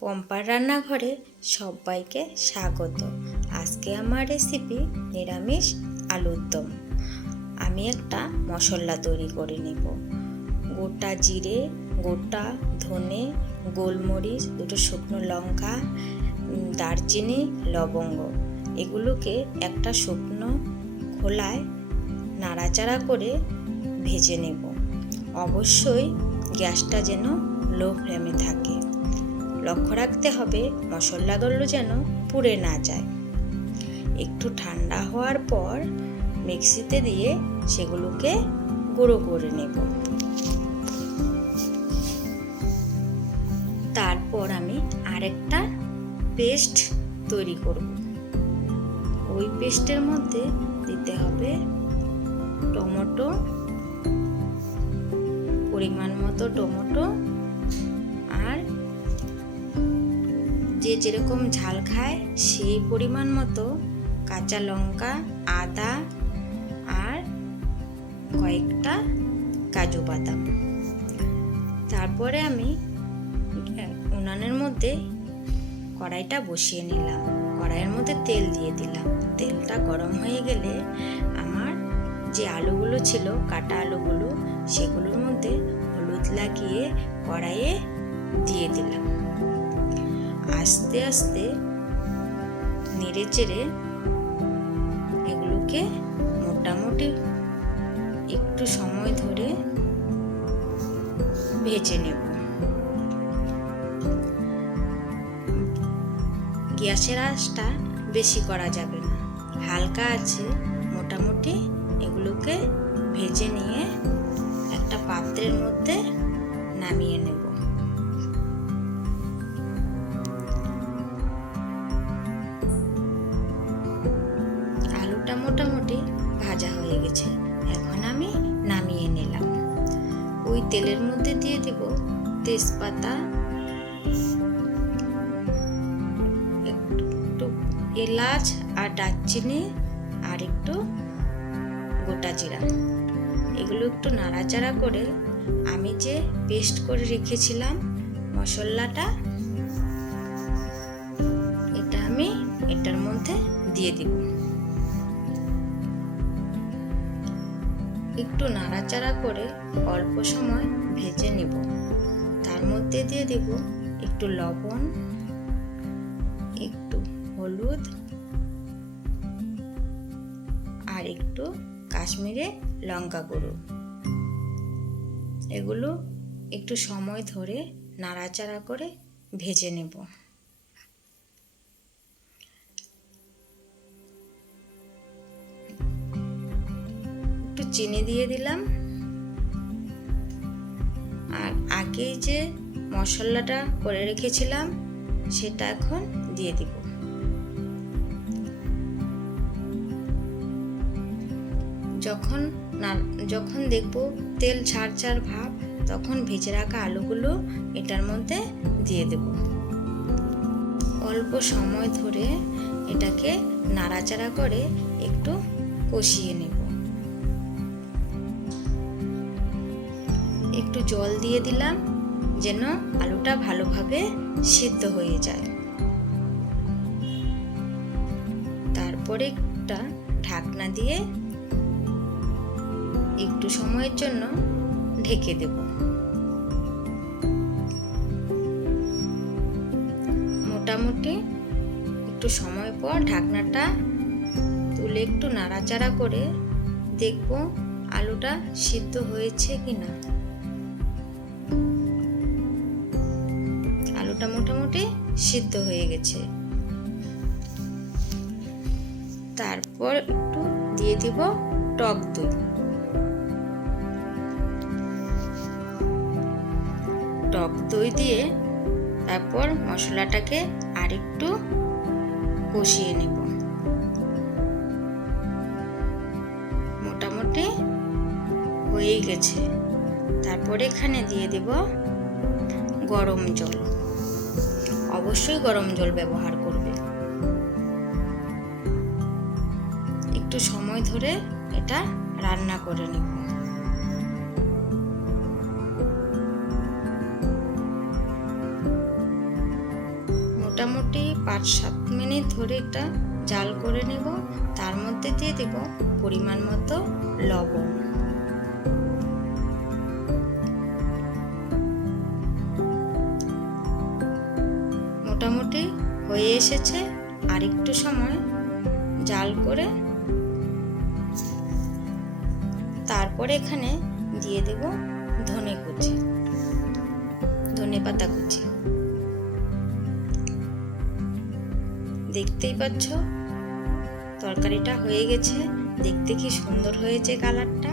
পম্পার রান্নাঘরে সবাইকে স্বাগত। আজকে আমার রেসিপি নিরামিষ আলুর দম। আমি একটা মশলা তৈরি করে নেব। গোটা জিরে, গোটা ধনে, গোলমরিচ, দুটো শুকনো লঙ্কা, দারচিনি, লবঙ্গ, এগুলোকে একটা শুকনো খোলায় নাড়াচাড়া করে ভেজে নেব। অবশ্যই গ্যাসটা যেন লো ফ্লেমে থাকে। লক্ষ্য রাখতে হবে মশলাগুলো যেন পুড়ে না যায়। একটু ঠান্ডা হওয়ার পর মিক্সিতে দিয়ে সেগুলোকে গুঁড়ো করে নেব। তারপর আমি আরেকটা পেস্ট তৈরি করব। ওই পেস্টের মধ্যে দিতে হবে টমেটো, পরিমাণ মতো টমেটো, আর যে যেরকম ঝাল খায় সেই পরিমাণ মতো কাঁচা লঙ্কা, আদা আর কয়েকটা কাজু বাদাম। তারপরে আমি উনানের মধ্যে কড়াইটা বসিয়ে নিলাম। কড়াইয়ের মধ্যে তেল দিয়ে দিলাম। তেলটা গরম হয়ে গেলে আমার যে আলুগুলো ছিল, কাটা আলুগুলো, সেগুলোর মধ্যে হলুদ লাগিয়ে কড়াইয়ে দিয়ে দিলাম। আস্তে আস্তে নেড়ে চেড়ে এগুলোকে মোটামুটি একটু সময় ধরে ভেজে নেব। গ্যাসের আঁচটা বেশি করা যাবে না, হালকা আছে মোটামুটি এগুলোকে ভেজে নিয়ে একটা পাত্রের মধ্যে নামিয়ে নেব। আলুটা মোটামুটি ভাজা হয়ে গেছে, এখন আমি নামিয়ে নিলাম। ওই তেলের মধ্যে দিয়ে দেব তেজপাতা, একটু এলাচ আর দারচিনি, আর একটু গোটা জিরা। এগুলো একটু নাড়াচাড়া করে আমি যে পেস্ট করে রেখেছিলাম মশলাটা, এটা আমি এটার মধ্যে দিয়ে দিব। একটু নাড়াচাড়া করে অল্প সময় ভেজে নেব। তার মধ্যে দিয়ে দেব একটু লবণ, একটু হলুদ, আর একটু কাশ্মীরি লঙ্কা গুঁড়ো। এগুলো একটু সময় ধরে নাড়াচাড়া করে ভেজে নেব। একটু চিনি দিয়ে দিলাম, আর আগে যে মশলাটা করে রেখেছিলাম সেটা এখন দিয়ে দিব। যখন দেখব তেল ছাড় ভাব, তখন ভেজে রাখা আলুগুলো এটার মধ্যে দিয়ে দেব। অল্প সময় ধরে এটাকে নাড়াচাড়া করে একটু কষিয়ে নেব। একটু জল দিয়ে দিলাম যেন আলুটা ভালোভাবে সিদ্ধ হয়ে যায়। তারপরে একটা ঢাকনা দিয়ে একটু সময়ের জন্য ঢেকে দেব। মোটামুটি একটু সময় পর ঢাকনাটা তুলে একটু নাড়াচাড়া করে দেখব আলুটা সিদ্ধ হয়েছে কিনা। আলুটা মোটামুটি সিদ্ধ হয়ে গেছে। তারপর একটু দিয়ে দিব টক দই। টক দই দিয়ে তারপর মশলাটাকে আরেকটু কষিয়ে নেব। মোটামুটি হয়ে গেছে। তারপর এখানে দিয়ে দেব গরম জল। অবশ্যই গরম জল ব্যবহার করবে। একটু সময় ধরে এটা রান্না করে নেব। মোটামুটি 5-7 মিনিট ধরে এটা জাল করে নেব। তার মধ্যে দিয়ে দেব পরিমাণ মতো লবণ। মোটামুটি হয়ে এসেছে, আর একটু সময় জাল করে তারপরে এখানে দিয়ে দেব ধনে কুচি, ধনে পাতা কুচি। দেখতেই পাচ্ছ তরকারিটা হয়ে গেছে, দেখতে কি সুন্দর হয়েছে কালারটা।